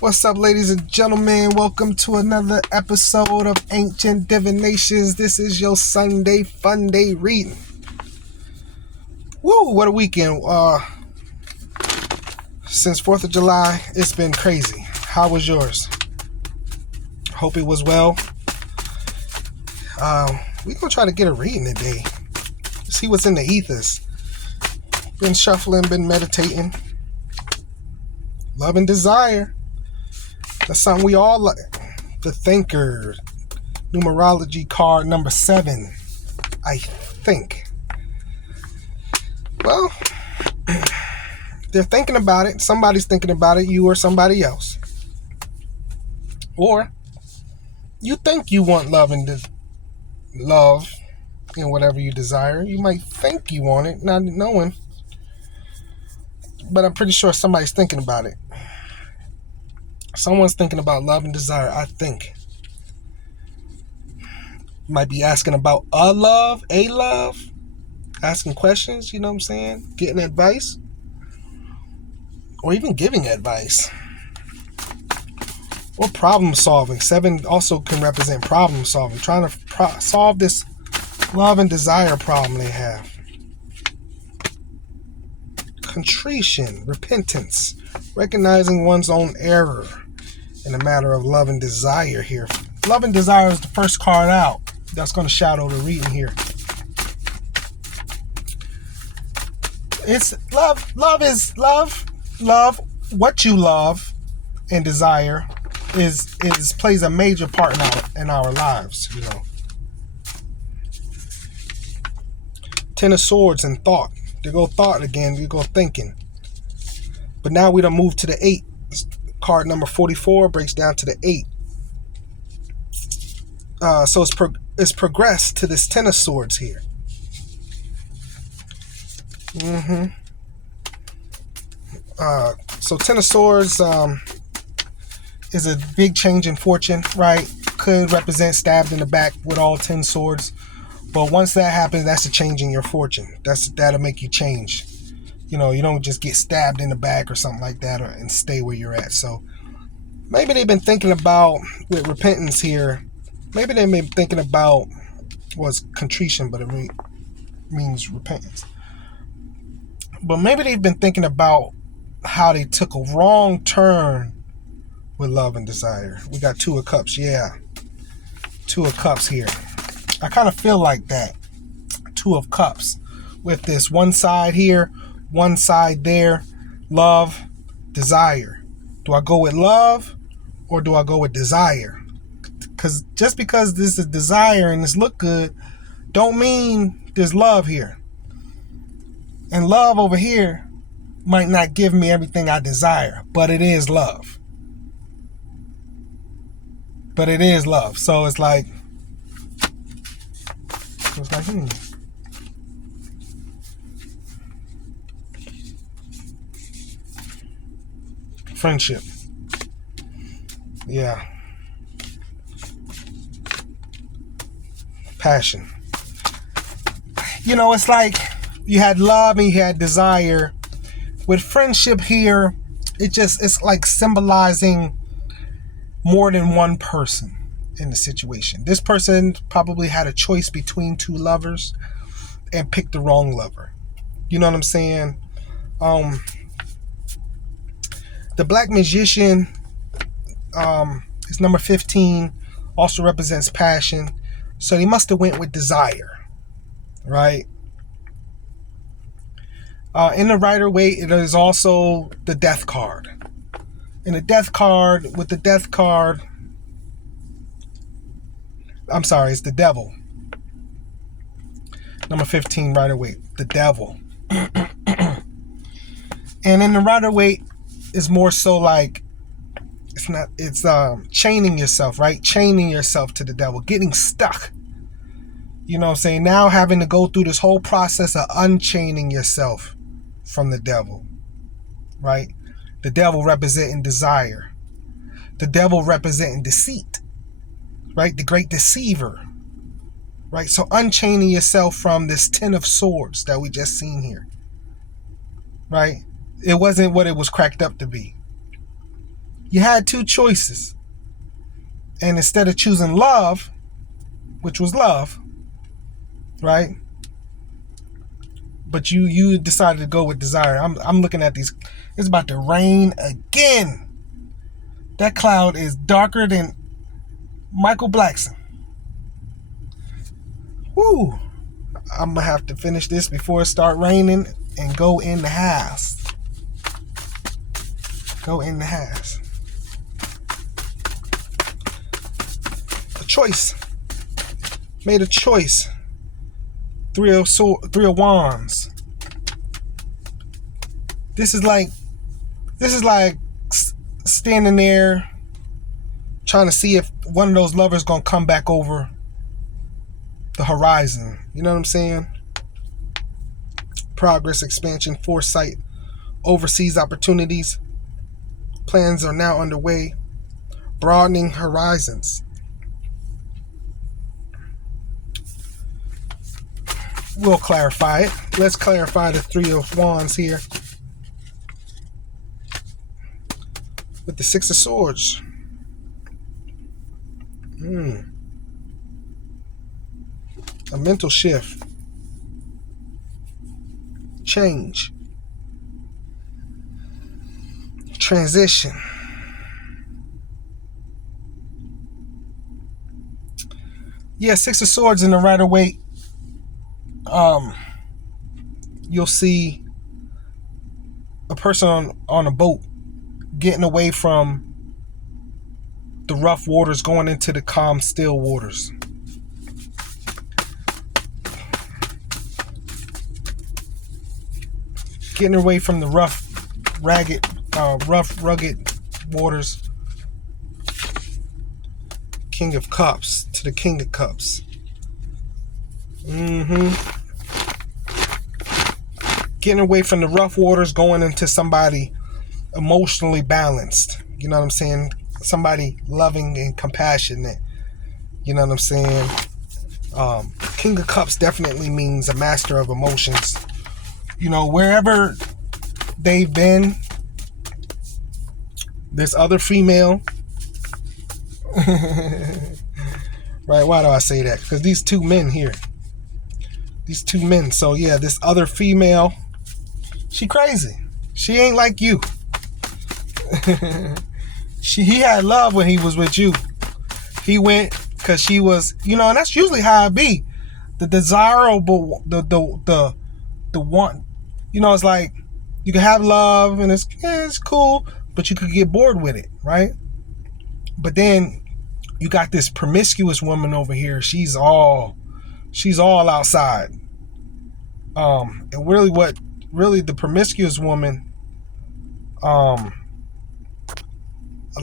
What's up, ladies and gentlemen? Welcome to another episode of Ancient Divinations. This is your Sunday fun day reading. Woo, what a weekend. Since 4th of July, it's been crazy. How was yours? Hope it was well. We're going to try to get a reading today. See what's in the ethers. Been shuffling, been meditating. Love and desire. That's something we all like. The Thinker, numerology card number 7, I think. Well, they're thinking about it. Somebody's thinking about it, you or somebody else. Or you think you want love and whatever you desire. You might think you want it, not knowing. But I'm pretty sure somebody's thinking about it. Someone's thinking about love and desire, I think. Might be asking about a love, asking questions, you know what I'm saying? Getting advice. Or even giving advice. Or problem solving. 7 also can represent problem solving. Trying to solve this love and desire problem they have. Contrition, repentance. Recognizing one's own error in a matter of love and desire here. Love and desire is the first card out. That's going to shadow the reading here. It's love. Love is love. Love, what you love and desire is plays a major part in our lives, you know. 10 of Swords and thought. There go thought again. You go thinking. But now we done move to the 8. Card number 44 breaks down to the 8. So it's progressed to this 10 of Swords here. So 10 of Swords is a big change in fortune, right? Could represent stabbed in the back with all 10 swords. But once that happens, that's a change in your fortune. That'll make you change. You know, you don't just get stabbed in the back or something like that and stay where you're at. So maybe they've been thinking about, with repentance here, maybe they've been thinking about, was contrition, but it means repentance. But maybe they've been thinking about how they took a wrong turn with love and desire. We got 2 of Cups, yeah. 2 of Cups here. I kind of feel like that. 2 of Cups. With this one side here, one side there. Love, desire. Do I go with love or do I go with desire? Because just because this is desire and this look good, don't mean there's love here. And love over here might not give me everything I desire, but it is love. But it is love. So it's like, Friendship. Yeah. Passion. You know, it's like you had love and you had desire. With friendship here, it's like symbolizing more than one person in the situation. This person probably had a choice between 2 lovers and picked the wrong lover. You know what I'm saying? The Black Magician is number 15, also represents passion. So he must have went with desire, right? In the Rider-Waite, it is also the Death card. In the Death card, it's the Devil. Number 15, Rider-Waite, the Devil. And in the Rider-Waite is more so like, it's chaining yourself, right? Chaining yourself to the devil, getting stuck. You know what I'm saying? Now having to go through this whole process of unchaining yourself from the devil, right? The devil representing desire. The devil representing deceit, right? The great deceiver, right? So unchaining yourself from this 10 of Swords that we just seen here, right? It wasn't what it was cracked up to be. You had two choices. And instead of choosing love, which was love, right? But you decided to go with desire. I'm looking at these. It's about to rain again. That cloud is darker than Michael Blackson. Woo. I'm going to have to finish this before it start raining and go in the house. Go in the house. A choice. Made a choice. Three of wands. This is like standing there trying to see if one of those lovers gonna come back over the horizon. You know what I'm saying? Progress, expansion, foresight, overseas opportunities. Plans are now underway. Broadening horizons. We'll clarify it. Let's clarify the Three of Wands here. With the Six of Swords. A mental shift. Change. Transition. Yeah, Six of Swords in the Rider-Waite. You'll see a person on a boat getting away from the rough waters, going into the calm, still waters. Getting away from the rough, rugged waters. King of Cups to the King of Cups. Getting away from the rough waters, going into somebody emotionally balanced. You know what I'm saying? Somebody loving and compassionate. You know what I'm saying? King of Cups definitely means a master of emotions. You know, wherever they've been, this other female. Right, why do I say that? Because these two men here. These two men. So yeah, this other female, she crazy. She ain't like you. He had love when he was with you. He went because she was, you know, and that's usually how it be. The desirable, the one, you know, it's like you can have love and it's cool, but you could get bored with it, right? But then you got this promiscuous woman over here. She's all outside. And really the promiscuous woman, a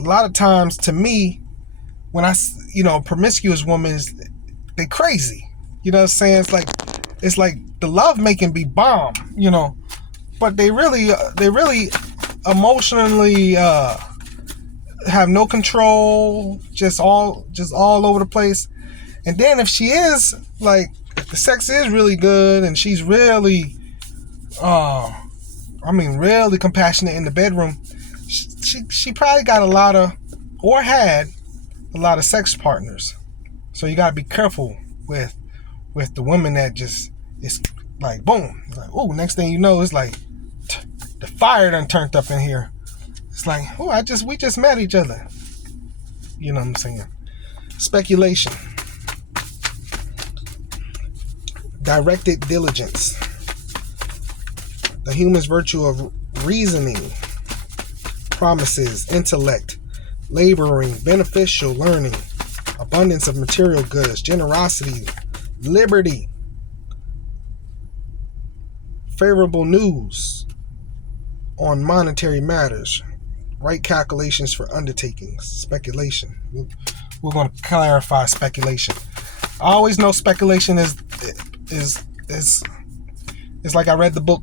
lot of times to me, when promiscuous women, they crazy. You know what I'm saying? It's like the love making be bomb, you know, but they really emotionally have no control, just all over the place. And then if she is like, if the sex is really good and she's really really compassionate in the bedroom, she probably got had a lot of sex partners. So you gotta be careful with the women that just is like boom, like, oh, next thing you know, it's like the fire done turned up in here. It's like, oh, we just met each other. You know what I'm saying? Speculation. Directed diligence. The human's virtue of reasoning. Promises, intellect, laboring, beneficial, learning, abundance of material goods, generosity, liberty, favorable news on monetary matters, right calculations for undertakings, speculation. We're going to clarify speculation. I always know speculation is like, I read the book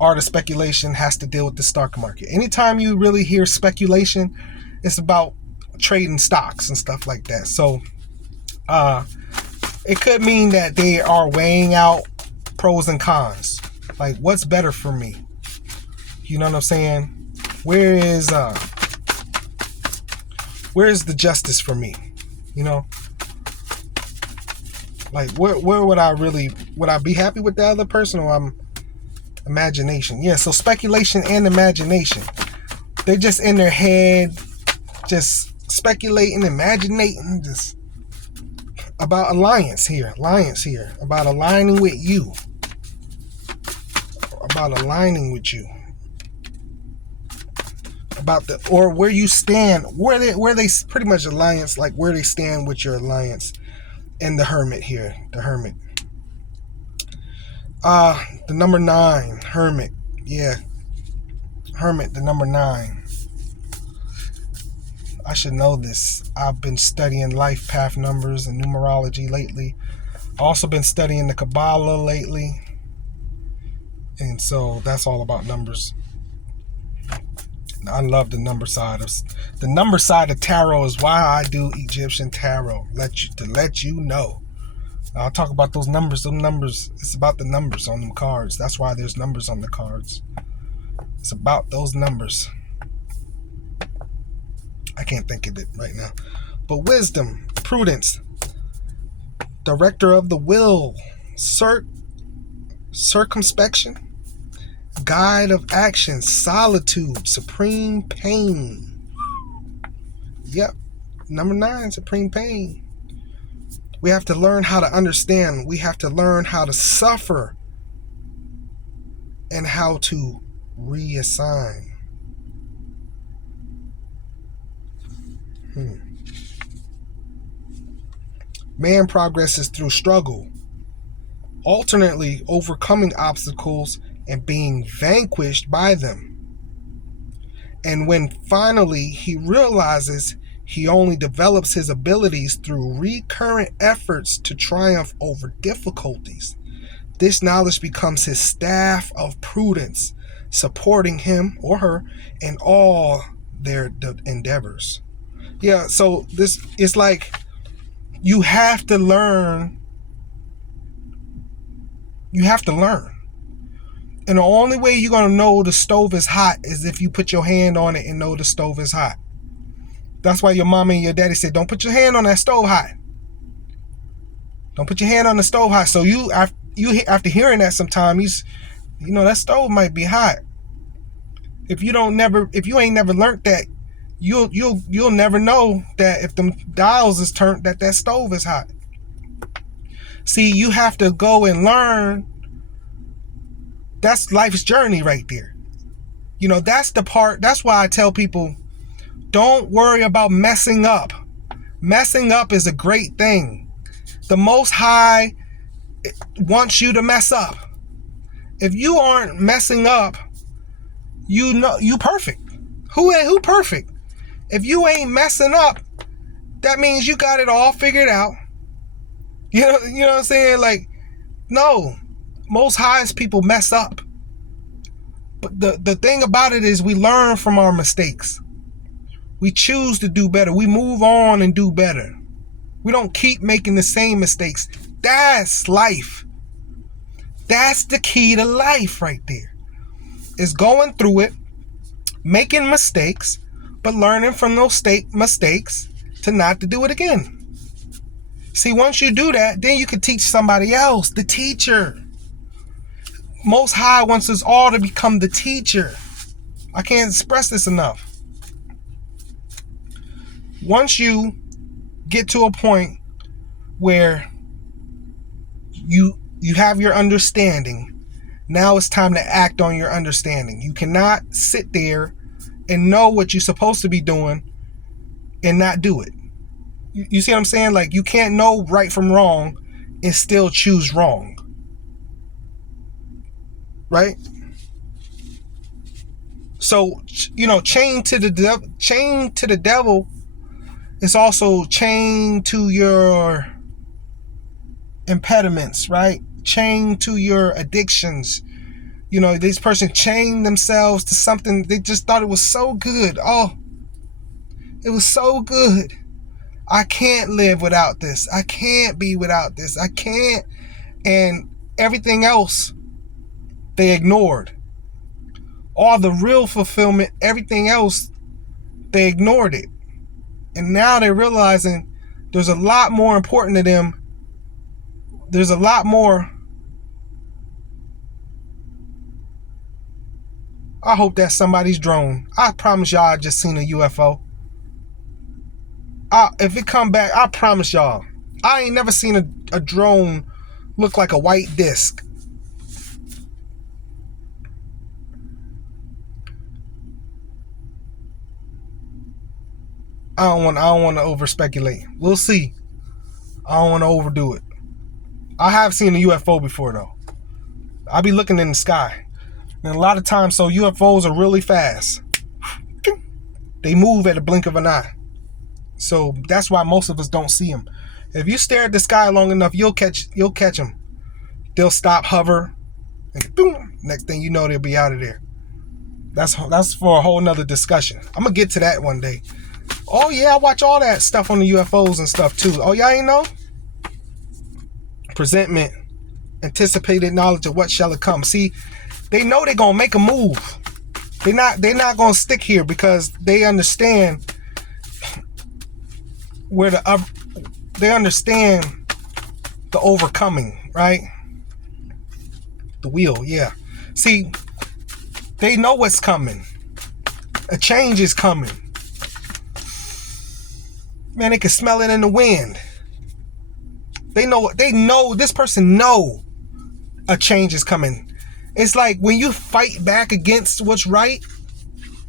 Art of Speculation, has to deal with the stock market. Anytime you really hear speculation, it's about trading stocks and stuff like that. So it could mean that they are weighing out pros and cons. Like, what's better for me? You know what I'm saying? Where is Where is the justice for me? You know, like where would I be happy with the other person, or I'm imagination? Yeah, so speculation and imagination. They're just in their head, just speculating, imaginating, just about alliance here, about aligning with you, about or where you stand, where they pretty much alliance, like where they stand with your alliance. And the Hermit here, the number 9, Hermit. Yeah, Hermit, the number 9. I should know this. I've been studying life path numbers and numerology lately. I've also been studying the Kabbalah lately. And so that's all about numbers. I love the number side of tarot is why I do Egyptian tarot. To let you know. I'll talk about those numbers. Them numbers, it's about the numbers on them cards. That's why there's numbers on the cards. It's about those numbers. I can't think of it right now. But wisdom, prudence, director of the will, circumspection, guide of action, solitude, supreme pain. Yep, number 9, supreme pain. We have to learn how to understand. We have to learn how to suffer and how to reassign. Man progresses through struggle, alternately overcoming obstacles and being vanquished by them. And when finally he realizes he only develops his abilities through recurrent efforts to triumph over difficulties, this knowledge becomes his staff of prudence, supporting him or her in all their endeavors. Yeah, so this is like you have to learn. And the only way you're going to know the stove is hot is if you put your hand on it and know the stove is hot. That's why your mama and your daddy said, don't put your hand on that stove hot. Don't put your hand on the stove hot. So you after hearing that sometimes, that stove might be hot. If you ain't never learned that, you'll never know that if them dials is turned, that stove is hot. See, you have to go and learn. That's life's journey right there. That's the part. That's why I tell people, don't worry about messing up. Messing up is a great thing. The Most High wants you to mess up. If you aren't messing up, you perfect. Who perfect? If you ain't messing up, that means you got it all figured out. You know what I'm saying? Like, no, Most High's people mess up. But the thing about it is we learn from our mistakes. We choose to do better. We move on and do better. We don't keep making the same mistakes. That's life. That's the key to life right there. Is going through it, making mistakes, but learning from those mistakes to not to do it again. See, once you do that, then you can teach somebody else, the teacher. Most High wants us all to become the teacher. I can't express this enough. Once you get to a point where you have your understanding, now it's time to act on your understanding. You cannot sit there and know what you're supposed to be doing and not do it. You see what I'm saying? Like, you can't know right from wrong and still choose wrong. Right? So, chained to the devil is also chained to your impediments, right? Chained to your addictions. This person chained themselves to something. They just thought it was so good. Oh, it was so good. I can't live without this. I can't be without this. I can't. And everything else they ignored. All the real fulfillment, everything else, they ignored it. And now they're realizing there's a lot more important to them. There's a lot more. I hope that's somebody's drone. I promise y'all I just seen a UFO. If it come back, I promise y'all, I ain't never seen a drone look like a white disc. I don't want to over speculate. We'll see. I don't want to overdo it. I have seen a UFO before though. I be looking in the sky, and a lot of times, so UFOs are really fast. They move at a blink of an eye. So that's why most of us don't see them. If you stare at the sky long enough, you'll catch them. They'll stop, hover, and boom. Next thing you know, they'll be out of there. That's for a whole nother discussion. I'm gonna get to that one day. Oh yeah, I watch all that stuff on the UFOs and stuff too. Oh, y'all ain't know? Presentment, anticipated knowledge of what shall come. See, they know they're gonna make a move. They're not gonna stick here because they understand they understand the overcoming, right? The wheel, yeah. See, they know what's coming. A change is coming. Man, they can smell it in the wind. They know this person know a change is coming. It's like when you fight back against what's right,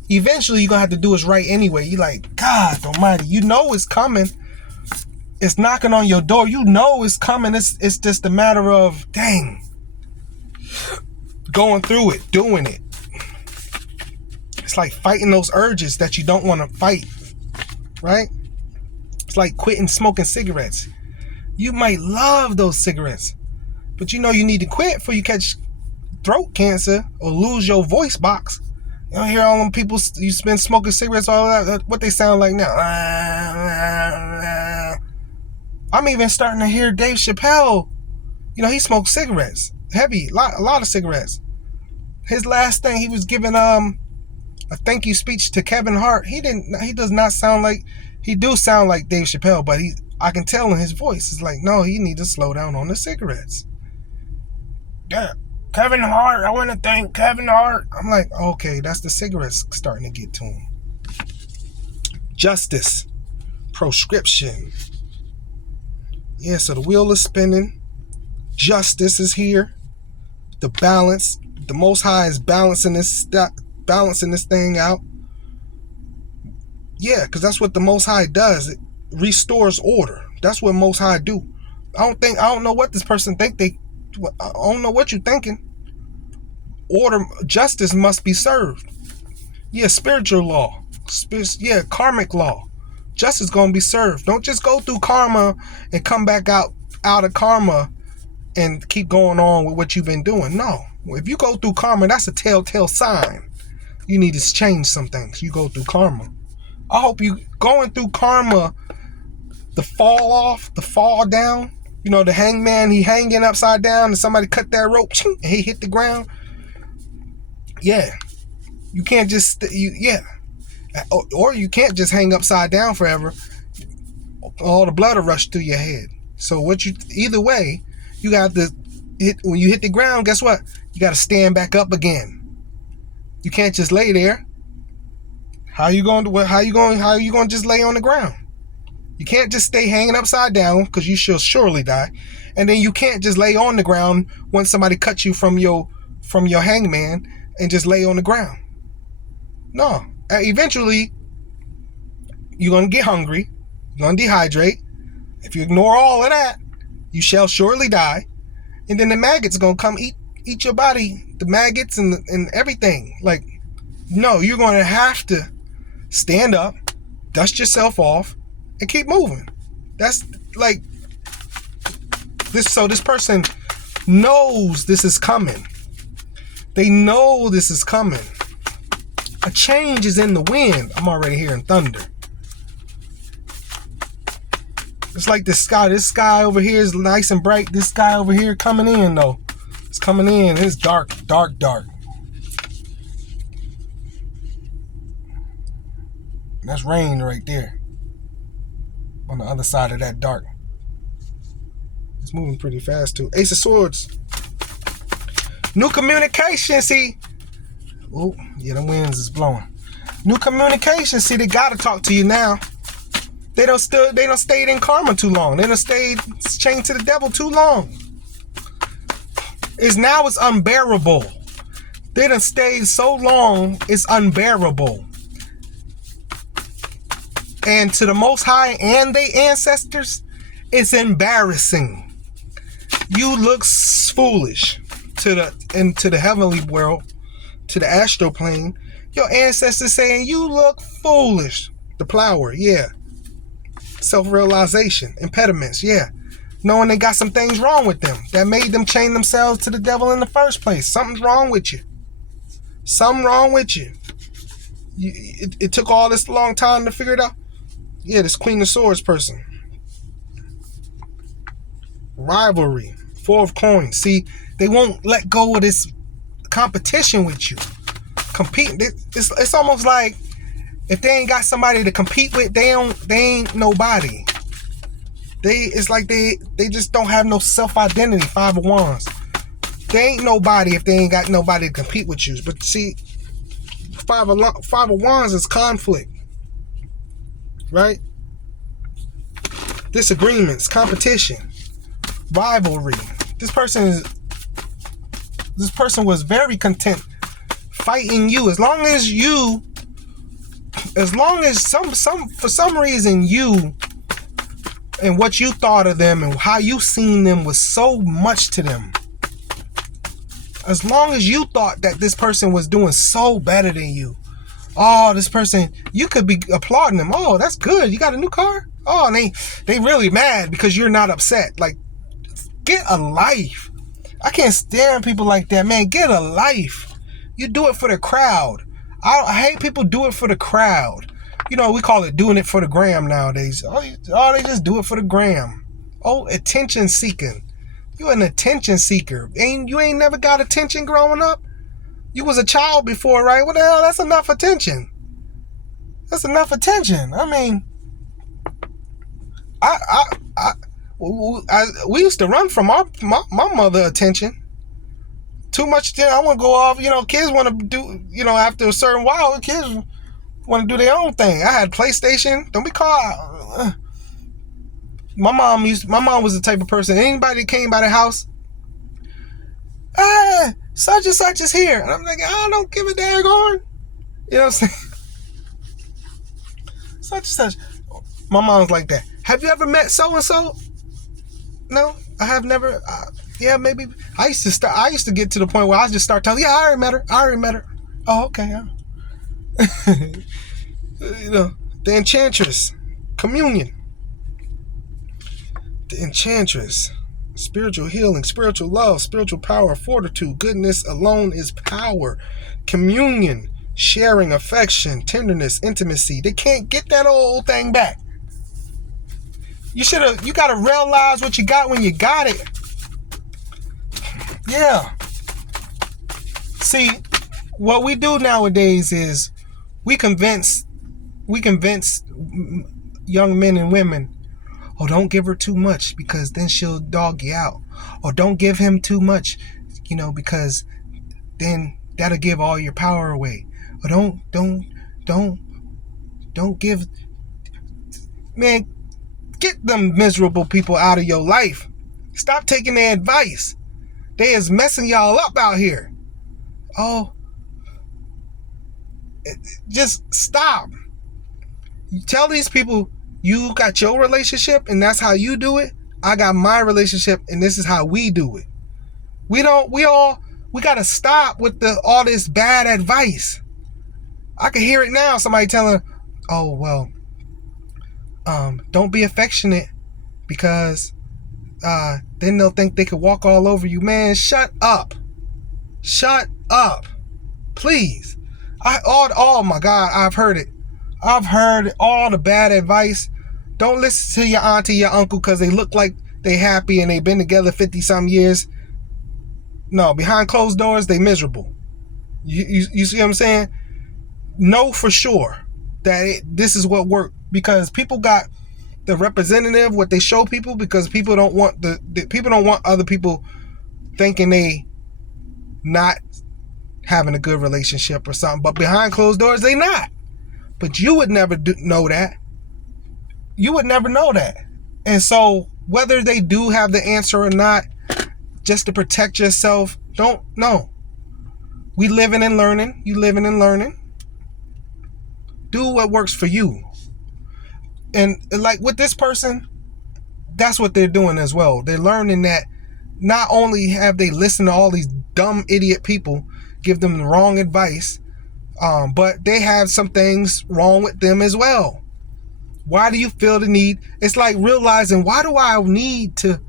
eventually you're gonna have to do what's right anyway. You're like, God almighty, you know it's coming. It's knocking on your door. You know it's coming. It's just a matter of, dang, going through it, doing it. It's like fighting those urges that you don't want to fight, right? It's like quitting smoking cigarettes. You might love those cigarettes, but you know you need to quit before you catch throat cancer or lose your voice box. You don't hear all them people you been smoking cigarettes, all that, what they sound like now. I'm even starting to hear Dave Chappelle. You know, he smoked cigarettes, heavy, a lot of cigarettes. His last thing, he was giving a thank you speech to Kevin Hart. He does not sound like, he do sound like Dave Chappelle, but I can tell in his voice, it's like, no, he need to slow down on the cigarettes. Yeah, Kevin Hart, I want to thank Kevin Hart. I'm like, okay, that's the cigarettes starting to get to him. Justice, proscription. Yeah, so the wheel is spinning. Justice is here. The balance, the Most High is balancing this thing out. Yeah, because that's what the Most High does. It restores order. That's what Most High do. I don't know what this person think. I don't know what you're thinking. Order, justice must be served. Yeah, spiritual law. Yeah, karmic law. Justice gonna be served. Don't just go through karma and come back out of karma and keep going on with what you've been doing. No. If you go through karma, that's a telltale sign. You need to change some things. You go through karma. I hope you going through karma, the fall down. You know, the hangman, he hanging upside down and somebody cut that rope and he hit the ground. Yeah. You can't just, or you can't just hang upside down forever. All the blood will rush through your head. So either way, you got to hit, when you hit the ground, guess what? You got to stand back up again. You can't just lay there. How you going to just lay on the ground? You can't just stay hanging upside down because you shall surely die. And then you can't just lay on the ground when somebody cuts you from your hangman and just lay on the ground. No. Eventually, you're going to get hungry. You're going to dehydrate. If you ignore all of that, you shall surely die. And then the maggots are going to come eat your body. The maggots and everything. Like, no, you're going to have to stand up, dust yourself off, and keep moving. That's like this. So this person knows this is coming. They know this is coming. A change is in the wind. I'm already hearing thunder. It's like this sky over here is nice and bright. This sky over here coming in though. It's coming in. It's dark. That's rain right there. on the other side of that dark. It's moving pretty fast too. Ace of Swords. New communication, see. Oh, yeah, the winds is blowing. New communication, see, they gotta talk to you now. They don't stay in karma too long. They don't stay chained to the devil too long. It's unbearable. They done stayed so long, it's unbearable. And to the Most High and their ancestors, it's embarrassing. You look foolish to the heavenly world, to the astral plane. Your ancestors saying you look foolish. The plower, yeah. Self-realization, impediments, yeah. Knowing they got some things wrong with them that made them chain themselves to the devil in the first place. Something's wrong with you. Something wrong with you. It took all this long time to figure it out. Yeah, this Queen of Swords person. Rivalry. Four of Coins. See, they won't let go of this competition with you. Compete. It's almost like if they ain't got somebody to compete with, they ain't nobody. It's like they just don't have no self-identity. Five of Wands. They ain't nobody if they ain't got nobody to compete with you. But see, Five of Wands is conflict, right? Disagreements, competition, rivalry. This person was very content fighting you. As long as for some reason you and what you thought of them and how you seen them was so much to them. As long as you thought that this person was doing so better than you. Oh, this person, you could be applauding them. Oh, that's good. You got a new car? Oh, and they really mad because you're not upset. Like, get a life. I can't stand people like that, man. Get a life. You do it for the crowd. I hate people do it for the crowd. You know, we call it doing it for the gram nowadays. Oh, they just do it for the gram. Oh, attention seeking. You an attention seeker. You ain't never got attention growing up? You was a child before, right? What the hell? That's enough attention. That's enough attention. I mean, we used to run from my mother attention. Too much. I want to go off. You know, kids want to do. You know, after a certain while, kids want to do their own thing. I had PlayStation. Don't be called. My mom was the type of person. Anybody that came by the house, such and such is here, and I'm like, I don't give a daggone. You know what I'm saying? Such and such. My mom's like that. Have you ever met so and so? No, I have never. Yeah, maybe. I used to get to the point where I just start telling. Yeah, I already met her. Oh, okay. Yeah. You know, the Enchantress, communion. The Enchantress, spiritual healing, spiritual love, spiritual power, fortitude, goodness alone is power. Communion, sharing, affection, tenderness, intimacy. They can't get that old thing back. You gotta realize what you got when you got it. Yeah. See, what we do nowadays is we convince young men and women, oh, don't give her too much because then she'll dog you out. Or don't give him too much, you know, because then that'll give all your power away. Or don't give. Man, get them miserable people out of your life. Stop taking their advice. They is messing y'all up out here. Oh, just stop. You tell these people you got your relationship and that's how you do it. I got my relationship and this is how we do it. We gotta stop with all this bad advice. I can hear it now. Somebody telling, oh, well, don't be affectionate because then they'll think they could walk all over you. Man, shut up. Shut up. Please. Oh my God, I've heard it. I've heard all the bad advice. Don't listen to your auntie, your uncle, because they look like they happy and they've been together 50-some years. No, behind closed doors, they miserable. You see what I'm saying? Know for sure that this is what worked, because people got the representative, what they show people, because people don't want people don't want other people thinking they not having a good relationship or something, but behind closed doors they not. But you would never know that. You would never know that. And so whether they do have the answer or not, just to protect yourself, don't know. We living and learning. You living and learning. Do what works for you. And like with this person, that's what they're doing as well. They're learning that not only have they listened to all these dumb idiot people give them the wrong advice, but they have some things wrong with them as well. Why do you feel the need? It's like realizing, why do I need to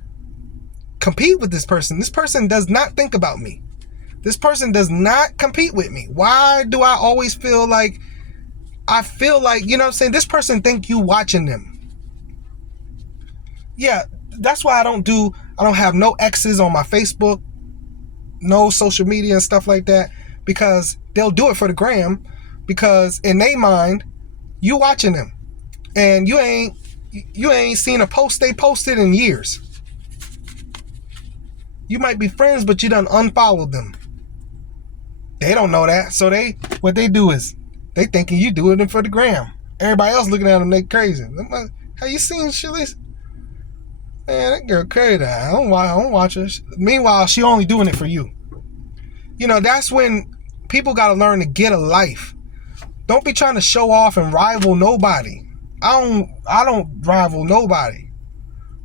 compete with this person? This person does not think about me. This person does not compete with me. Why do I always feel like, you know what I'm saying? This person think you watching them. Yeah, that's why I don't have no exes on my Facebook, no social media and stuff like that, because they'll do it for the gram, because in their mind, you watching them. And you ain't seen a post they posted in years. You might be friends, but you done unfollowed them. They don't know that. So what they do is they thinking you doing it for the gram. Everybody else looking at them, they crazy. Have you seen Shirley? Man, that girl crazy. I don't watch her. Meanwhile, she only doing it for you. You know, that's when people got to learn to get a life. Don't be trying to show off and rival nobody. I don't rival nobody.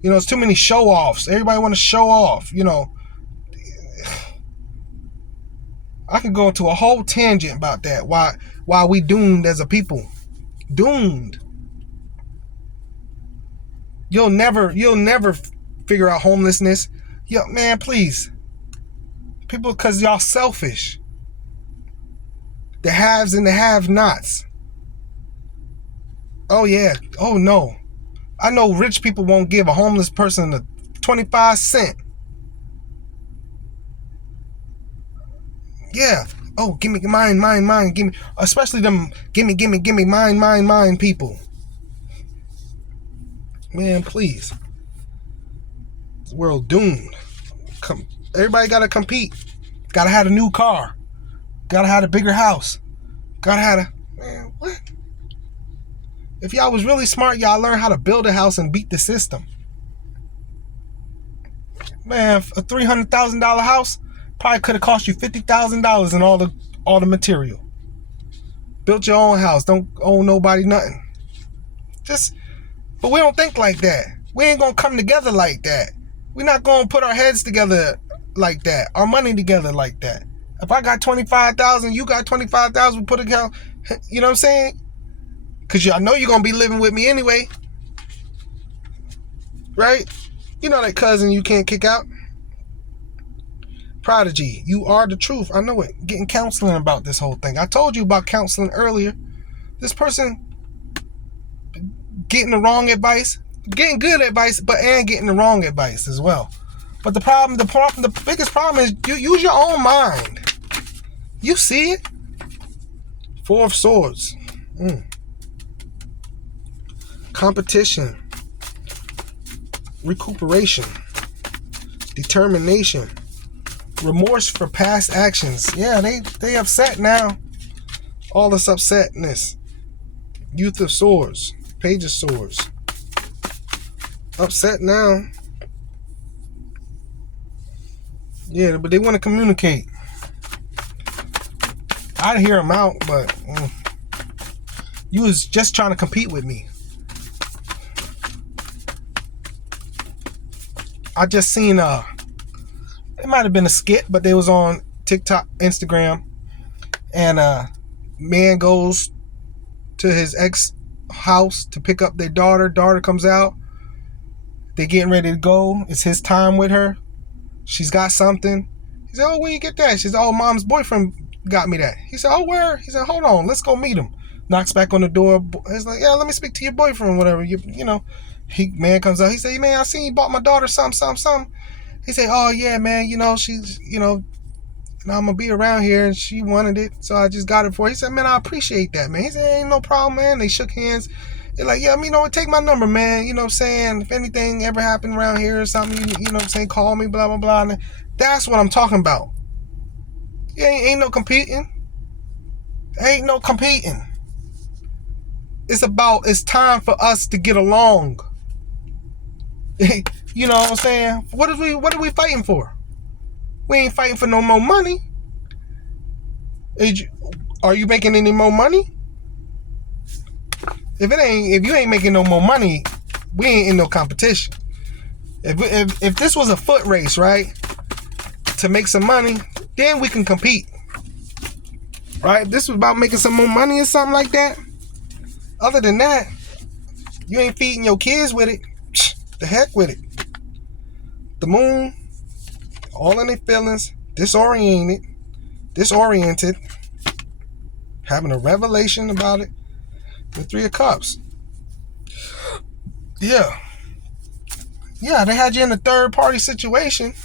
You know, it's too many show offs. Everybody want to show off. You know, I could go into a whole tangent about that. Why we doomed as a people? Doomed. You'll never figure out homelessness. Yo, man, please. People, because y'all selfish. The haves and the have-nots. Oh, yeah. Oh, no. I know rich people won't give a homeless person a 25 cents. Yeah. Oh, give me mine. Give me, especially them, give me, mine people. Man, please. This world doomed. Everybody got to compete. Got to have a new car. Got to have a bigger house. Got to have man, what? If y'all was really smart, y'all learn how to build a house and beat the system. Man, a $300,000 house probably could have cost you $50,000 in all the material. Built your own house. Don't owe nobody nothing. But we don't think like that. We ain't gonna come together like that. We're not gonna put our heads together like that. Our money together like that. If I got 25,000, you got 25,000, we put account. You know what I'm saying? Because I know you're going to be living with me anyway. Right? You know that cousin you can't kick out? Prodigy, you are the truth. I know it. Getting counseling about this whole thing. I told you about counseling earlier. This person getting the wrong advice, getting good advice, and getting the wrong advice as well. But the biggest problem is you use your own mind. You see it? Four of Swords. Competition, recuperation, determination, remorse for past actions. Yeah, they upset now. All this upsetness. Youth of Swords, Page of Swords. Upset now. Yeah, but they want to communicate. I'd hear them out, but you was just trying to compete with me. I just seen it might have been a skit, but they was on TikTok, Instagram, and man goes to his ex house to pick up their daughter. Daughter comes out. They getting ready to go. It's his time with her. She's got something. He said, "Oh, where you get that?" She said, "Oh, mom's boyfriend got me that." He said, "Oh, where?" He said, "Hold on, let's go meet him." Knocks back on the door. He's like, "Yeah, let me speak to your boyfriend, whatever." You know. Man comes out. He said, "Man, I seen you bought my daughter something." He said, "Oh yeah, man. You know she's I'm gonna be around here and she wanted it, so I just got it for her." He said, "Man, I appreciate that, man." He said, "Ain't no problem, man." They shook hands, They're like, yeah, take my number, man. You know what I'm saying? If anything ever happened around here or something, you know what I'm saying? Call me, blah, blah, blah. And that's what I'm talking about. Ain't no competing. Ain't no competing. It's time for us to get along. You know what I'm saying? What are we fighting for? We ain't fighting for no more money. Are you making any more money? If you ain't making no more money, we ain't in no competition. If this was a foot race, right, to make some money, then we can compete. Right? If this was about making some more money or something like that, other than that, you ain't feeding your kids with it. The heck with it. The moon, all in their feelings, disoriented, having a revelation about it. The Three of Cups. Yeah, they had you in a third party situation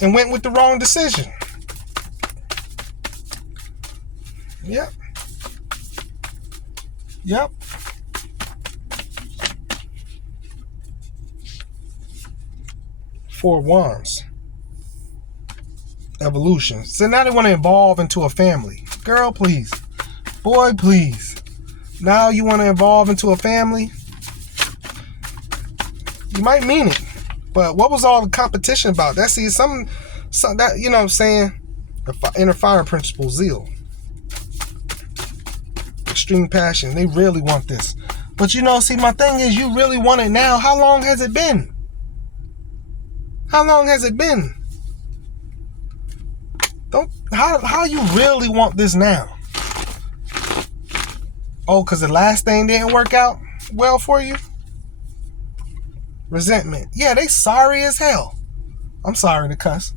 and went with the wrong decision. Yep. Four Wands. Evolution. So now they want to evolve into a family. Girl, please. Boy, please. Now you want to evolve into a family? You might mean it. But what was all the competition about? That's some that, you know what I'm saying? Inner fire principle, zeal. Extreme passion. They really want this. But my thing is, you really want it now. How long has it been? How you really want this now? Oh, because the last thing didn't work out well for you? Resentment. Yeah, they sorry as hell. I'm sorry to cuss.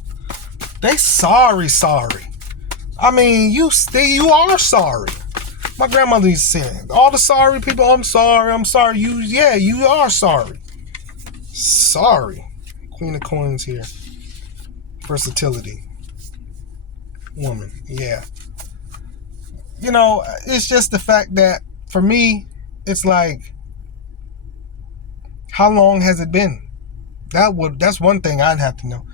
They sorry. I mean, you are sorry. My grandmother used to say, all the sorry people, I'm sorry. You are sorry. Sorry. Queen of Coins here. Versatility. Woman. Yeah. It's just the fact that for me, it's like, how long has it been? That's one thing I'd have to know.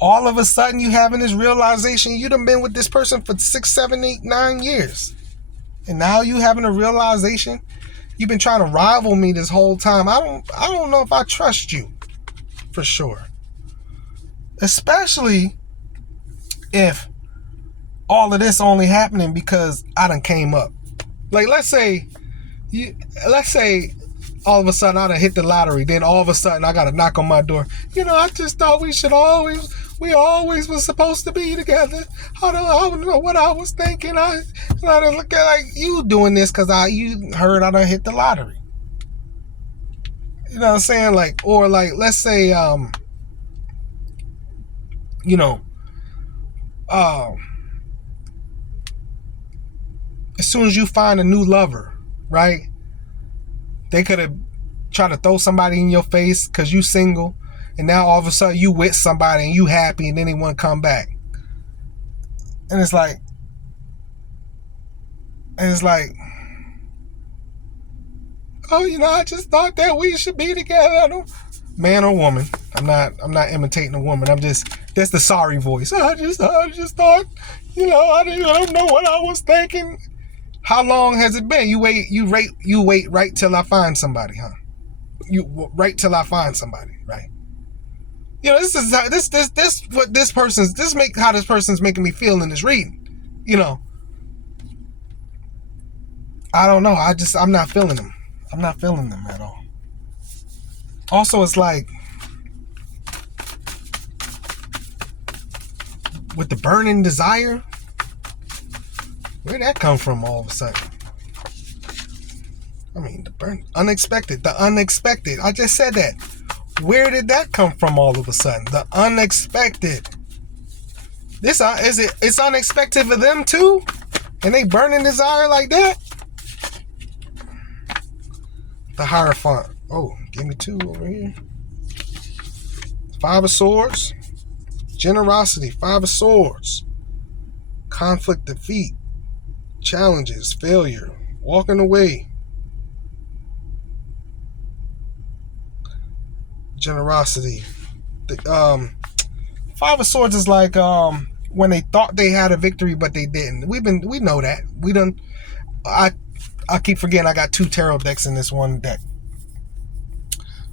All of a sudden you having this realization, you done been with this person for 6, 7, 8, 9 years. And now you having a realization, you've been trying to rival me this whole time. I don't know if I trust you for sure. Especially if all of this only happening because I done came up. Like, let's say all of a sudden I done hit the lottery. Then all of a sudden I got a knock on my door. I just thought we always was supposed to be together. I don't know what I was thinking. I look at like you doing this because you heard I done hit the lottery. You know what I'm saying? Like, or like, let's say, as soon as you find a new lover, right? They could have tried to throw somebody in your face because you single, and now all of a sudden you with somebody and you happy, and then they want to come back. And it's like, oh, I just thought that we should be together. Man or woman. I'm not imitating a woman. That's the sorry voice. I just thought, I don't know what I was thinking. How long has it been? You wait right till I find somebody, huh? You right till I find somebody, right? This is how how this person's making me feel in this reading. I don't know. I'm not feeling them. I'm not feeling them at all. Also, it's like with the burning desire, where'd that come from all of a sudden? I mean, the unexpected. I just said that. Where did that come from all of a sudden? The unexpected. It's unexpected for them too? And they burning desire like that? The Hierophant. Oh, give me 2 over here. 5 of Swords. Generosity. 5 of Swords. Conflict, defeat. challenges, failure, walking away, generosity. The Five of Swords is like when they thought they had a victory but they didn't. We know that. I keep forgetting I got 2 tarot decks in this one deck.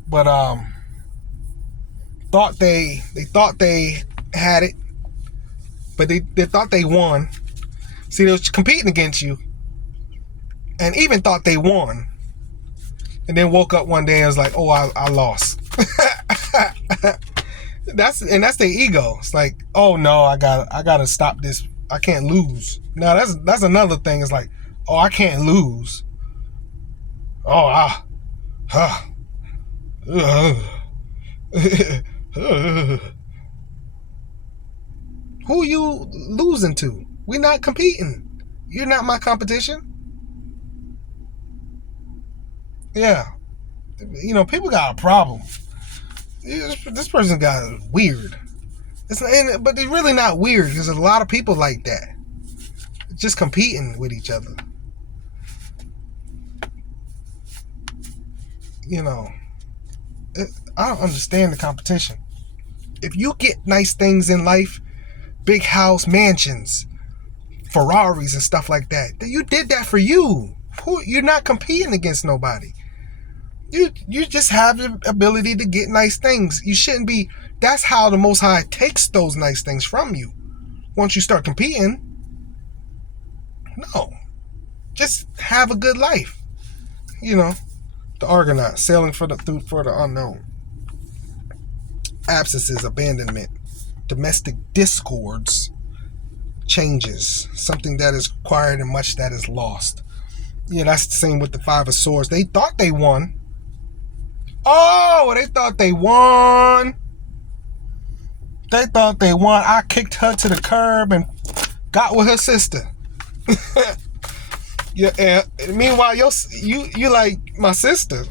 But they thought they had it, but they thought they won. See, they was competing against you and even thought they won. And then woke up one day and was like, oh, I lost. That's their ego. It's like, oh no, I gotta stop this. I can't lose. Now that's another thing. It's like, oh, I can't lose. Oh, who are you losing to? We're not competing. You're not my competition. Yeah. You know, people got a problem. This person got weird. But they're really not weird because there's a lot of people like that. Just competing with each other. You know, I don't understand the competition. If you get nice things in life, big house, mansions, Ferraris and stuff like that, then you did that for you. You're not competing against nobody. You just have the ability to get nice things. You shouldn't be. That's how the Most High takes those nice things from you. Once you start competing, no, just have a good life. You know, the Argonaut sailing for the unknown. Absences, abandonment, domestic discords, changes, something that is acquired and much that is lost. Yeah, that's the same with the Five of Swords. They thought they won. Oh, they thought they won. They thought they won. I kicked her to the curb and got with her sister. Yeah, and meanwhile, you like my sister.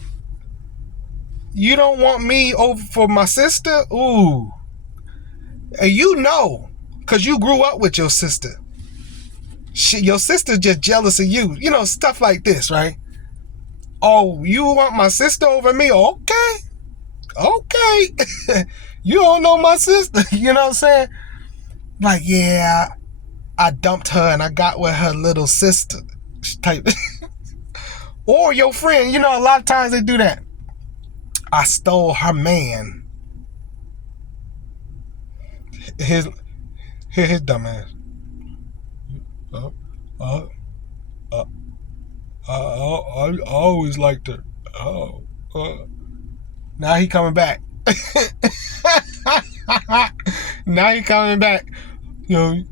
You don't want me over for my sister? Ooh. And you know, because you grew up with your sister. Your sister's just jealous of you. You know, stuff like this, right? Oh, you want my sister over me? Okay. You don't know my sister. You know what I'm saying? Like, yeah, I dumped her and I got with her little sister type. Or your friend. You know, a lot of times they do that. I stole her man. His dumb ass. I always liked her. Now he coming back. Now he coming back. You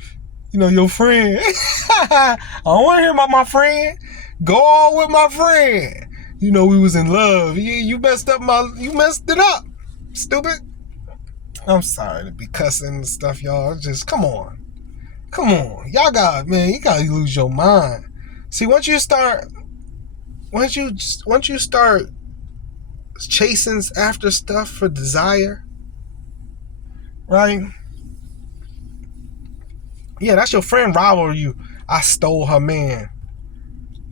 know your friend. I don't want to hear about my friend. Go on with my friend. You know we was in love. You messed it up. Stupid. I'm sorry to be cussing and stuff, y'all. Just come on. Y'all you gotta lose your mind. See, once you start chasing after stuff for desire, right? Yeah, that's your friend rival you. I stole her man.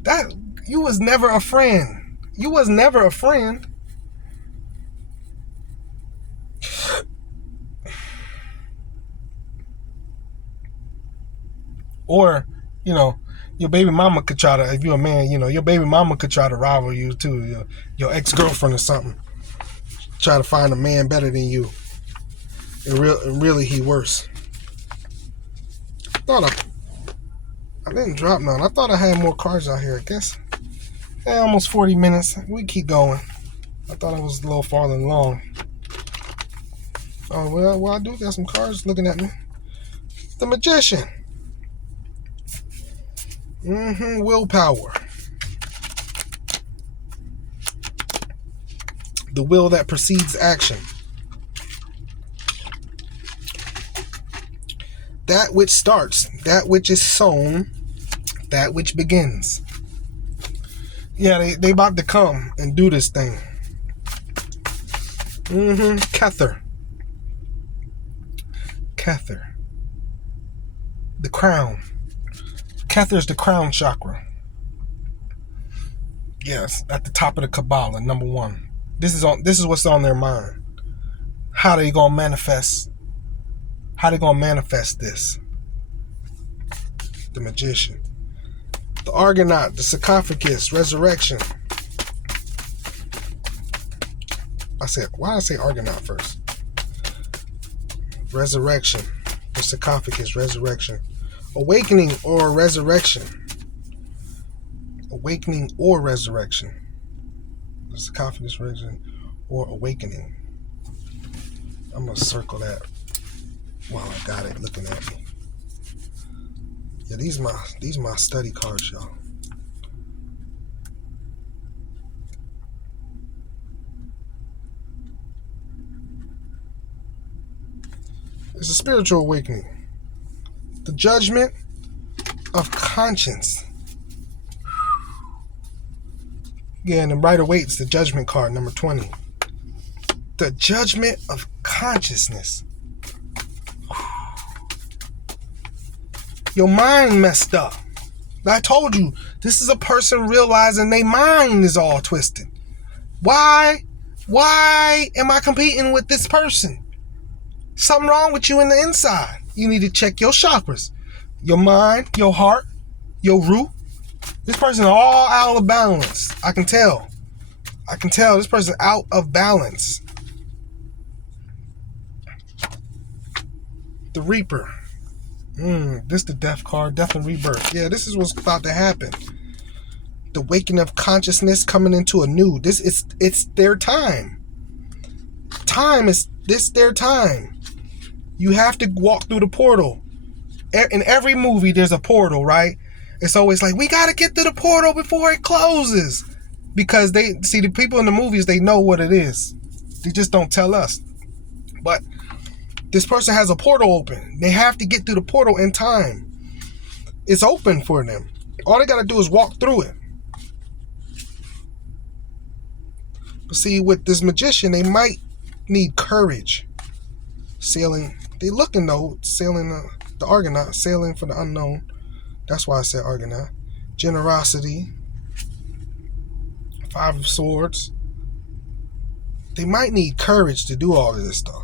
That you was never a friend. You was never a friend. Or, you know, your baby mama could try to, if you're a man, you know, your baby mama could try to rival you too. Your ex-girlfriend or something. Try to find a man better than you. And really he worse. I didn't drop none. I thought I had more cards out here, I guess. Yeah, almost 40 minutes. We keep going. I thought I was a little farther along. Oh, well, I do got some cards looking at me. The Magician. Willpower. The will that precedes action. That which starts, that which is sown, that which begins. Yeah, they about to come and do this thing. Kether. The crown. Kether is the crown chakra. Yes, at the top of the Kabbalah, number one. This is what's on their mind. How they gonna manifest? How they gonna manifest this? The magician, the Argonaut, the sarcophagus, resurrection. Why did I say Argonaut first? Resurrection, the sarcophagus, resurrection, awakening or resurrection. Awakening or resurrection. The sarcophagus, resurrection, or awakening. I'm gonna circle that while I got it looking at me. Yeah, these my study cards, y'all. It's a spiritual awakening. The judgment of conscience. Yeah, and the Rider Waite's the judgment card, number 20. The judgment of consciousness. Your mind messed up. I told you, this is a person realizing their mind is all twisted. Why am I competing with this person? Something wrong with you in the inside. You need to check your chakras. Your mind, your heart, your root. This person all out of balance. I can tell this person out of balance. The Reaper. This the death card, death and rebirth. Yeah, this is what's about to happen. The waking of consciousness coming into a new. It's their time. This their time. You have to walk through the portal. In every movie, there's a portal, right? It's always like, we got to get through the portal before it closes. Because the people in the movies, they know what it is. They just don't tell us. But this person has a portal open. They have to get through the portal in time. It's open for them. All they got to do is walk through it. But see, with this magician, they might need courage. Sailing, they looking though, sailing the Argonaut, sailing for the unknown. That's why I said Argonaut. Generosity. 5 of Swords. They might need courage to do all of this stuff.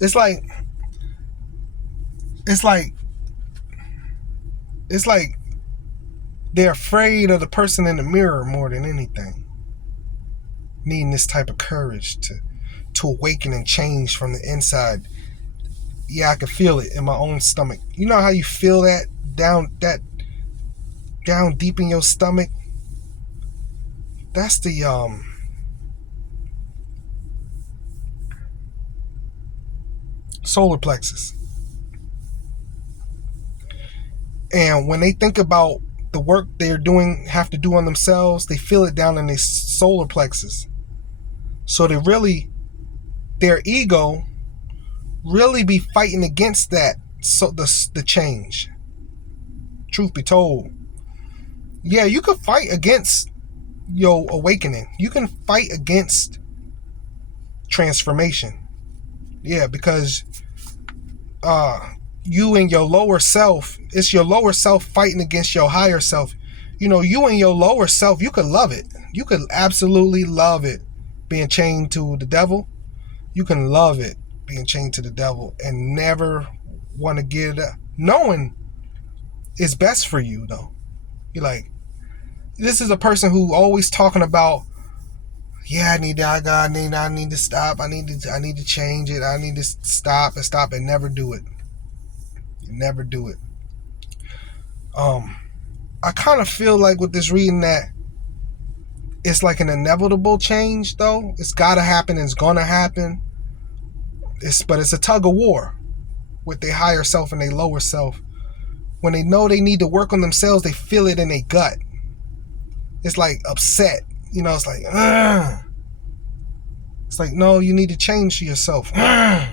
It's like they're afraid of the person in the mirror more than anything. Needing this type of courage to awaken and change from the inside. Yeah, I can feel it in my own stomach. You know how you feel that down deep in your stomach? That's the solar plexus. And when they think about the work they're doing, have to do on themselves, they feel it down in their solar plexus. So their ego really be fighting against that, so the change. Truth be told, yeah, you could fight against your awakening. You can fight against transformation. Yeah, because you and your lower self, it's your lower self fighting against your higher self. You know, you and your lower self, you could love it. You could absolutely love it being chained to the devil. You can love it being chained to the devil and never want to get it up, knowing it's best for you though. You're like, this is a person who always talking about, yeah, I need to stop. I need to change it. I need to stop and never do it. Never do it. I kind of feel like with this reading that it's like an inevitable change though. It's gotta happen and it's gonna happen. But it's a tug of war with their higher self and their lower self. When they know they need to work on themselves, they feel it in their gut. It's like upset. You know, it's like, ugh. It's like, no, you need to change yourself. Ugh.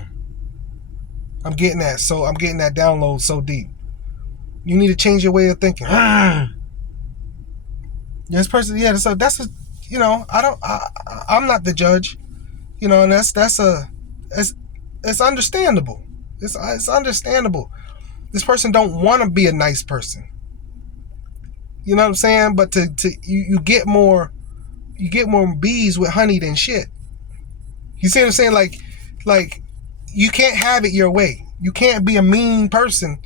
I'm getting that download so deep. You need to change your way of thinking. Ugh. This person, yeah, so that's a, you know, I'm not the judge. You know, and it's understandable. It's understandable. This person don't want to be a nice person. You know what I'm saying? But you get more bees with honey than shit. You see what I'm saying? Like you can't have it your way. You can't be a mean person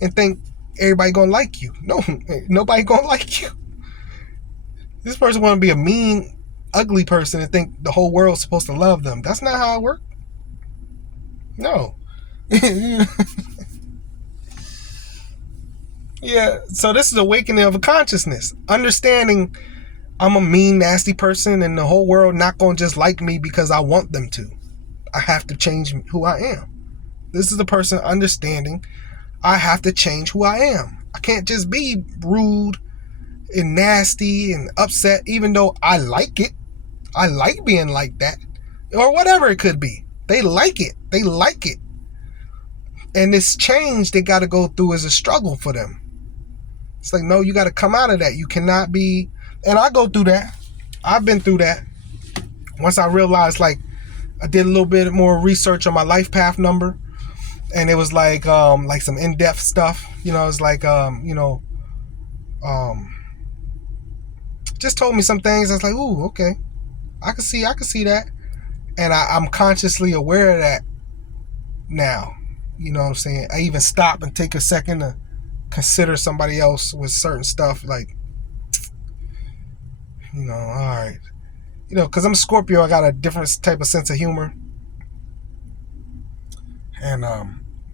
and think everybody gonna like you. No, nobody gonna like you. This person want to be a mean, ugly person and think the whole world's supposed to love them. That's not how it works. No. Yeah, so this is awakening of a consciousness. Understanding I'm a mean, nasty person and the whole world not going to just like me because I want them to. I have to change who I am. This is the person understanding I have to change who I am. I can't just be rude and nasty and upset, even though I like it. I like being like that. Or whatever it could be. They like it. They like it. And this change they got to go through is a struggle for them. It's like, no, you got to come out of that. You cannot be... And I go through that. I've been through that. Once I realized, like, I did a little bit more research on my life path number. And it was like some in-depth stuff. You know, it's like, just told me some things. I was like, ooh, okay. I can see that. And I'm consciously aware of that now. You know what I'm saying? I even stop and take a second to consider somebody else with certain stuff. Like, you know, all right. You know, because I'm a Scorpio, I got a different type of sense of humor. And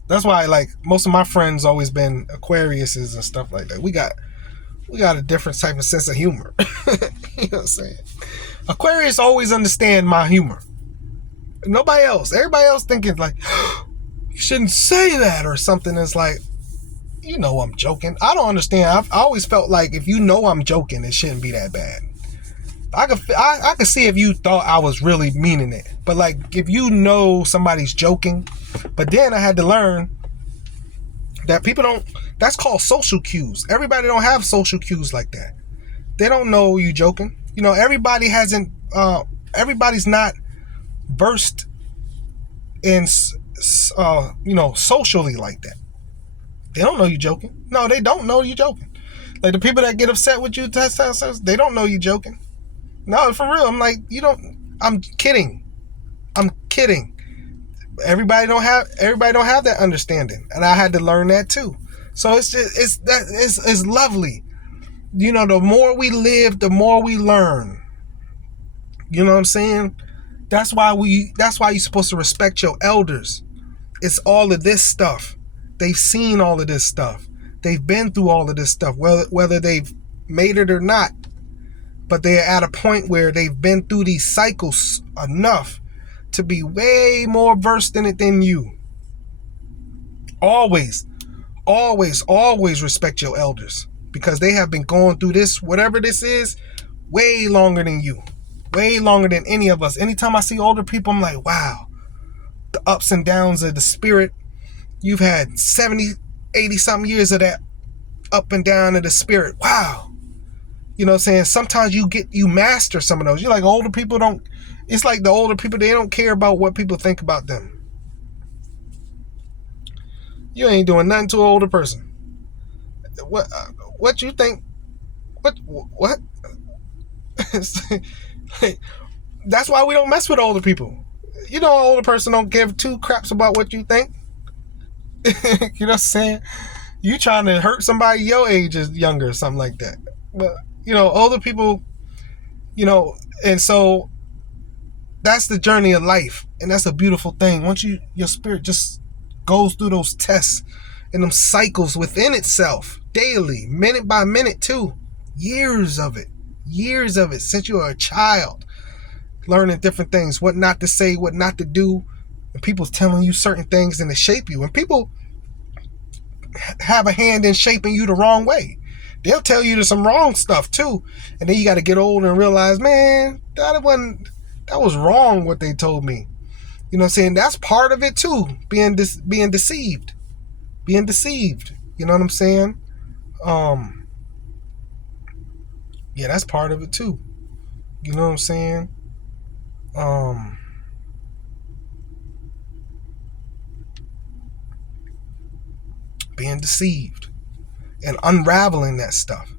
that's why, like, most of my friends always been Aquariuses and stuff like that. We got a different type of sense of humor. You know what I'm saying? Aquarius always understand my humor. Nobody else. Everybody else thinking like, you shouldn't say that or something. It's like, you know I'm joking. I don't understand. I always felt like if you know I'm joking, it shouldn't be that bad. I could see if you thought I was really meaning it. But like if you know somebody's joking, but then I had to learn that people don't, that's called social cues. Everybody don't have social cues like that. They don't know you joking. You know, everybody's not versed in, socially like that. They don't know you joking. No, they don't know you joking. Like the people that get upset with you, they don't know you joking. No, for real. I'm like, I'm kidding. Everybody don't have that understanding. And I had to learn that too. So it's lovely. You know, the more we live, the more we learn. You know what I'm saying? That's why you're supposed to respect your elders. It's all of this stuff. They've seen all of this stuff. They've been through all of this stuff, whether they've made it or not. But they're at a point where they've been through these cycles enough to be way more versed in it than you. Always respect your elders because they have been going through this, whatever this is, way longer than you. Way longer than any of us. Anytime I see older people, I'm like, wow. The ups and downs of the spirit. You've had 70, 80 something years of that up and down of the spirit. Wow. You know what I'm saying? Sometimes you master some of those. You're like older people it's like the older people, they don't care about what people think about them. You ain't doing nothing to an older person. What you think? What? That's why we don't mess with older people. You know, an older person don't give two craps about what you think. You know what I'm saying? You trying to hurt somebody your age is younger or something like that. But, you know, older people, you know, and so that's the journey of life. And that's a beautiful thing. Once your spirit just goes through those tests and them cycles within itself daily, minute by minute too. Years of it since you were a child, learning different things, what not to say, what not to do, and people's telling you certain things and to shape you. And people have a hand in shaping you the wrong way. They'll tell you some wrong stuff too, and then you got to get older and realize, man, that was wrong what they told me. You know what I'm saying? That's part of it too, being deceived. You know what I'm saying? Yeah, that's part of it too. You know what I'm saying? Being deceived and unraveling that stuff.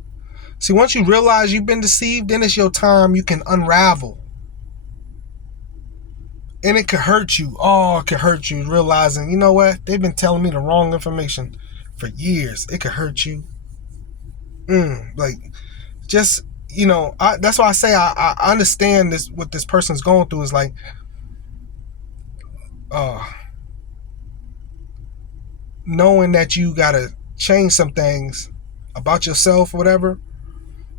See, once you realize you've been deceived, then it's your time. You can unravel. And it could hurt you. Oh, it could hurt you realizing, you know what? They've been telling me the wrong information for years. It could hurt you. Like, just, that's why I say I understand this, what this person's going through is like, knowing that you got to change some things about yourself or whatever,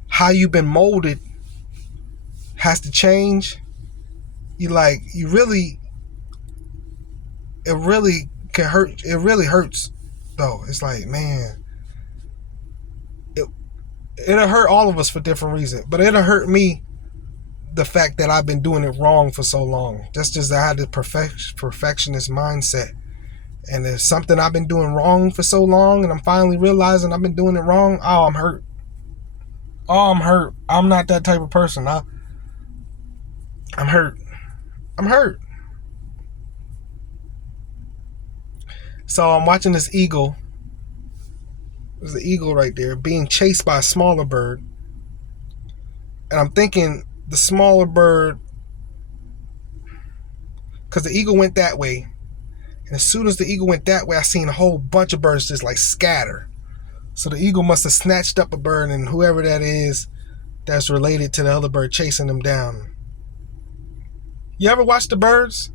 how you've been molded has to change. It really can hurt. It really hurts though. It's like, man, it'll hurt all of us for different reasons, but it'll hurt me, the fact that I've been doing it wrong for so long. That's just, I had the perfectionist mindset, and there's something I've been doing wrong for so long, and I'm finally realizing I've been doing it wrong. Oh, I'm hurt. I'm hurt. I'm not that type of person. I'm hurt. I'm hurt. So I'm watching this eagle. There's an eagle right there being chased by a smaller bird. And I'm thinking the smaller bird, because the eagle went that way. And as soon as the eagle went that way, I seen a whole bunch of birds just like scatter. So the eagle must have snatched up a bird, and whoever that is, that's related to the other bird chasing them down. You ever watch the birds?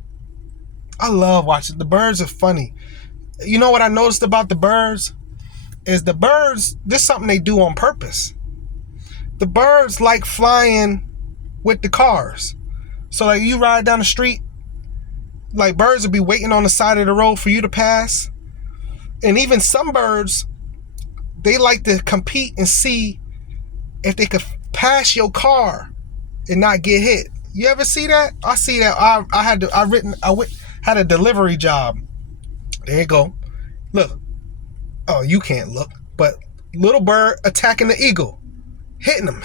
I love watching. The birds are funny. You know what I noticed about the birds? Is the birds, this is something they do on purpose. The birds like flying with the cars. So like you ride down the street, like birds will be waiting on the side of the road for you to pass. And even some birds, they like to compete and see if they could pass your car and not get hit. You ever see that? I see that. I had a delivery job. There you go. Look. Oh, you can't look. But little bird attacking the eagle. Hitting him.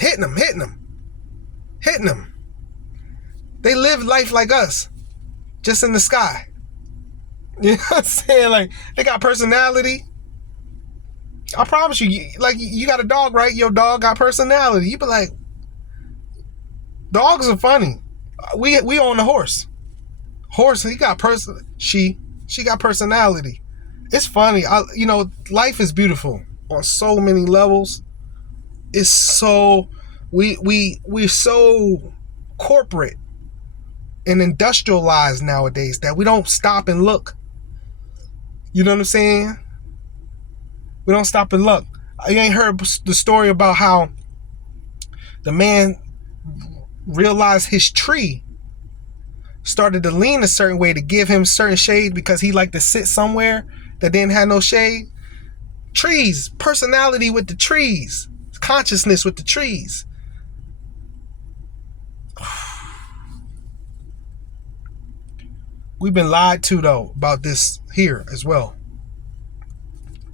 They live life like us. Just in the sky. You know what I'm saying? Like, they got personality. I promise you, like, you got a dog, right? Your dog got personality. You be like, dogs are funny. We own a horse. He got she got personality. It's funny. Life is beautiful on so many levels. It's so we're so corporate and industrialized nowadays that we don't stop and look. You know what I'm saying? We don't stop and look. You ain't heard the story about how the man realized his tree started to lean a certain way to give him certain shade because he liked to sit somewhere that didn't have no shade. Trees, personality with the trees, consciousness with the trees. We've been lied to though about this here as well.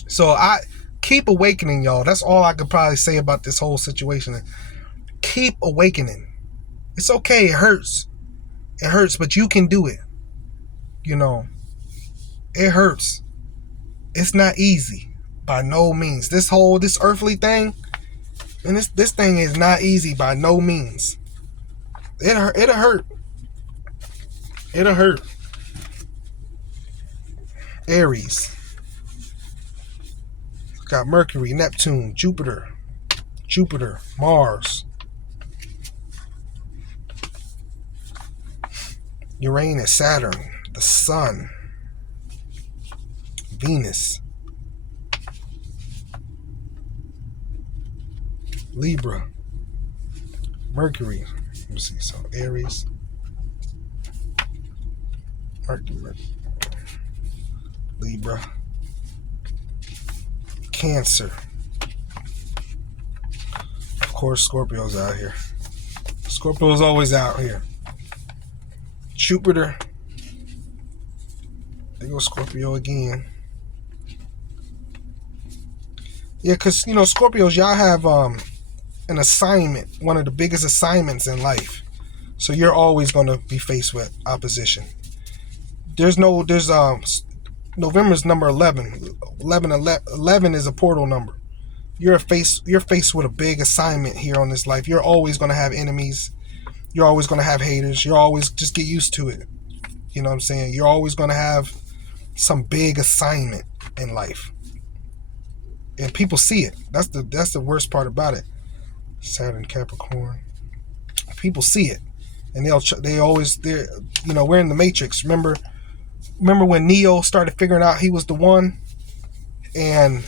So I keep awakening, y'all. That's all I could probably say about this whole situation. Keep awakening. It's okay. It hurts. It hurts, but you can do it. It hurts. It's not easy by no means. This earthly thing, and this thing is not easy by no means. It'll hurt. It'll hurt. Aries. Got Mercury, Neptune, Jupiter, Mars, Uranus, Saturn, the Sun, Venus, Libra, Mercury. Let me see. So Aries, Mercury, Libra, Cancer. Of course, Scorpio's out here. Scorpio's always out here. Jupiter. There goes Scorpio again. Yeah, because, Scorpios, y'all have an assignment, one of the biggest assignments in life. So you're always going to be faced with opposition. There's November's number 11. 11 is a portal number. you're faced with a big assignment here on this life. You're always going to have enemies. You're always going to have haters. You're always, just get used to it. You know what I'm saying? You're always going to have some big assignment in life, and people see it. That's the worst part about it. Saturn, Capricorn. People see it, and they're we're in the Matrix. Remember when Neo started figuring out he was the one, and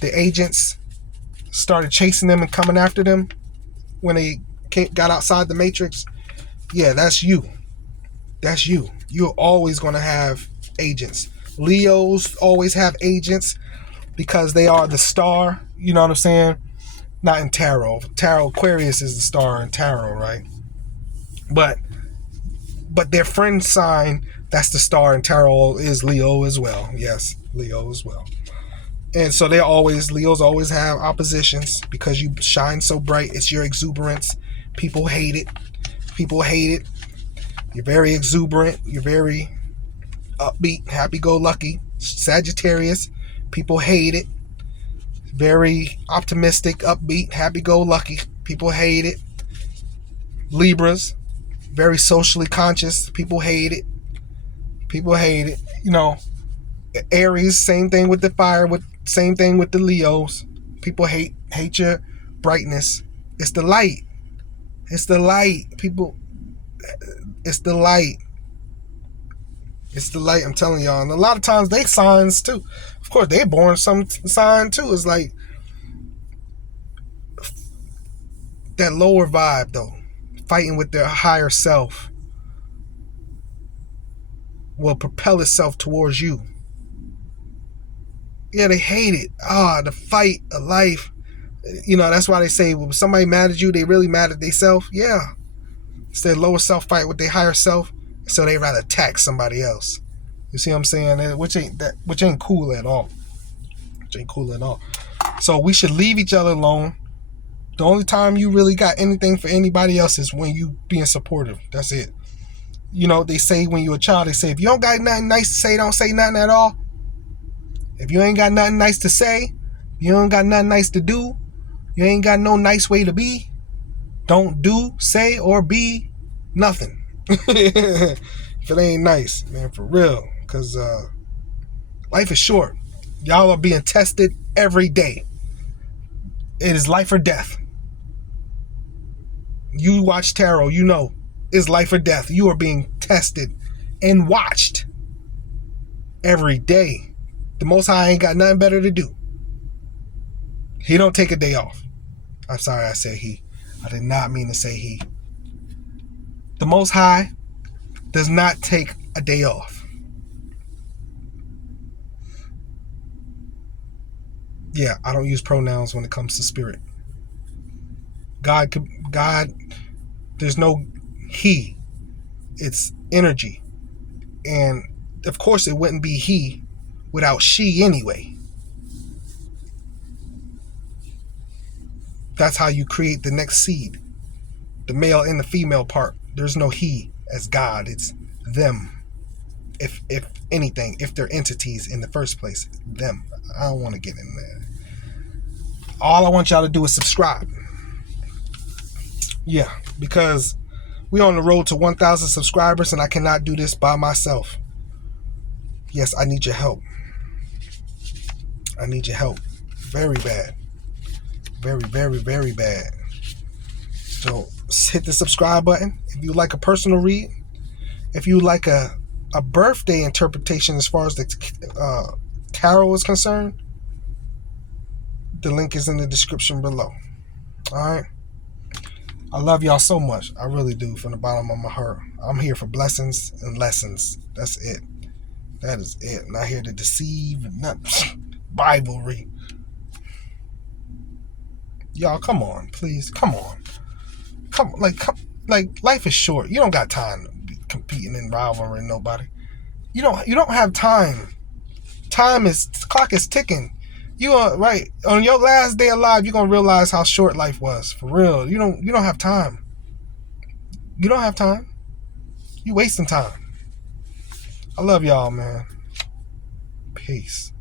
the agents started chasing them and coming after them when they got outside the Matrix? Yeah, that's you. That's you. You're always going to have agents. Leos always have agents because they are the star. You know what I'm saying? Not in tarot. Aquarius is the star in tarot, right? But their friend sign, that's the star in tarot, is Leo as well. Yes, Leo as well. And so Leos always have oppositions because you shine so bright. It's your exuberance. People hate it. You're very exuberant. You're very upbeat, happy-go-lucky. Sagittarius, people hate it. Very optimistic, upbeat, happy-go-lucky. People hate it. Libras, very socially conscious. People hate it. Aries, same thing with the fire. Same thing with the Leos. People hate your brightness. It's the light. People. It's the light. I'm telling y'all. And a lot of times they signs too. Of course, they're born some sign too. It's like that lower vibe though. Fighting with their higher self will propel itself towards you. Yeah, they hate it. The fight of life. That's why they say when somebody mad at you, they really mad at themselves. Yeah. It's their lower self fight with their higher self, so they rather attack somebody else. You see what I'm saying? Which ain't cool at all. So we should leave each other alone. The only time you really got anything for anybody else is when you being supportive. That's it. They say when you're a child, they say if you don't got nothing nice to say, don't say nothing at all. If you ain't got nothing nice to say, you don't got nothing nice to do, you ain't got no nice way to be, don't do, say, or be nothing. If it ain't nice, man, for real. Because life is short. Y'all are being tested every day. It is life or death. You watch tarot, it's life or death. You are being tested and watched every day. The Most High ain't got nothing better to do. He don't take a day off. I'm sorry I said he. I did not mean to say he. The Most High does not take a day off. Yeah, I don't use pronouns when it comes to spirit. God, there's no he. It's energy. And of course it wouldn't be he without she anyway. That's how you create the next seed. The male and the female part. There's no he as God. It's them. If anything, if they're entities in the first place, them. I don't want to get in there. All I want y'all to do is subscribe. Yeah, because we're on the road to 1,000 subscribers and I cannot do this by myself. Yes, I need your help. I need your help. Very bad. Very, very, very bad. So hit the subscribe button. If you like a personal read, if you like a birthday interpretation as far as the tarot is concerned, the link is in the description below. Alright? I love y'all so much. I really do, from the bottom of my heart. I'm here for blessings and lessons. That's it. That is it. Not here to deceive and not Biblery. Y'all, come on, please. Come on. Like life is short. You don't got time to be competing and rivaling nobody. You don't have time. The clock is ticking. You are right. On your last day alive, you're gonna realize how short life was. For real. You don't have time. You don't have time. You wasting time. I love y'all, man. Peace.